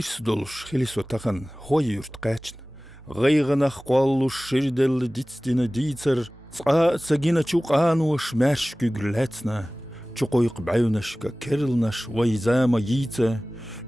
ديرس دولش خليسو تخن هو يورت قاچن غيغنخ قالوش شردل ديتستين ديتر سجينا تشوقان وشماش كجلاتنا تشقويق بعيونش ككرلنش ويزام ييتا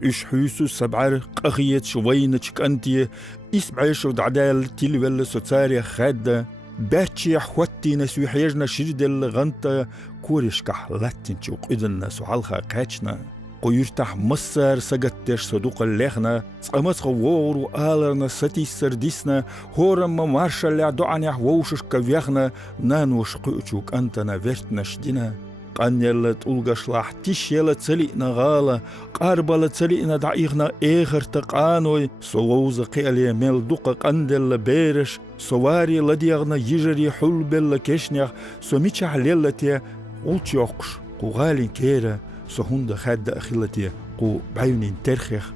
إش حيسو سبعر قخيت شوينش كنتي إسبعيش ودعدال تلوال سوتاري خادة باتشي حوتي نسوي حيجنا شردل غنطة كوريش كحلاتين تشوق إذن سوحالخا قاچنا قيرتح مصر سجتش صدوق اللحنا سقمت غوور وآلرنا ستي سرديسنا هورم مارشا لعدوعني حووشش كفيخنا نانوش قيوشوك أنتنا فيرتنا شدينا قانيلا تولغش لاح تيشيلا تسليقنا غالا قاربالا تسليقنا دعيقنا إيخر تقانوي سووزا قيالي ميل دوقا قاندل بيرش سواري لديغنا يجري حلبل كشنيخ سوميتشح ليلتي قلتيوقش قوغالين كيرا سهوندا خادة أخيلتي قو بعيونين ترخيخ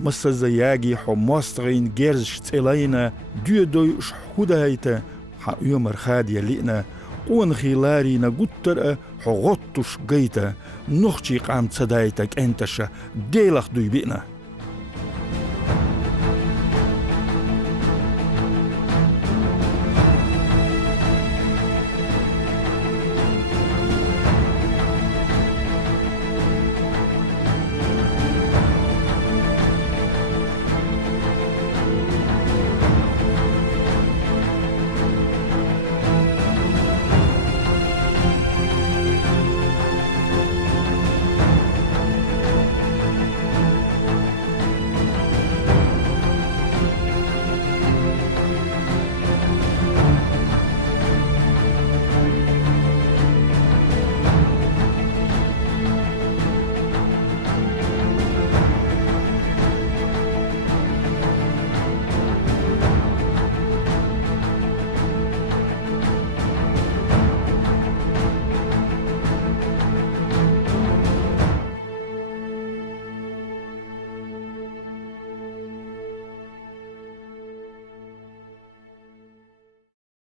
مصر زياجي حماستغين جيرزش تسيلينا ديو دويش حودا هيتا حيومر خادية لئنا قوان خيلاري نقوتر حغطش قيتا نخشي قام تصدايتك انتشا ديلخ دوي بئنا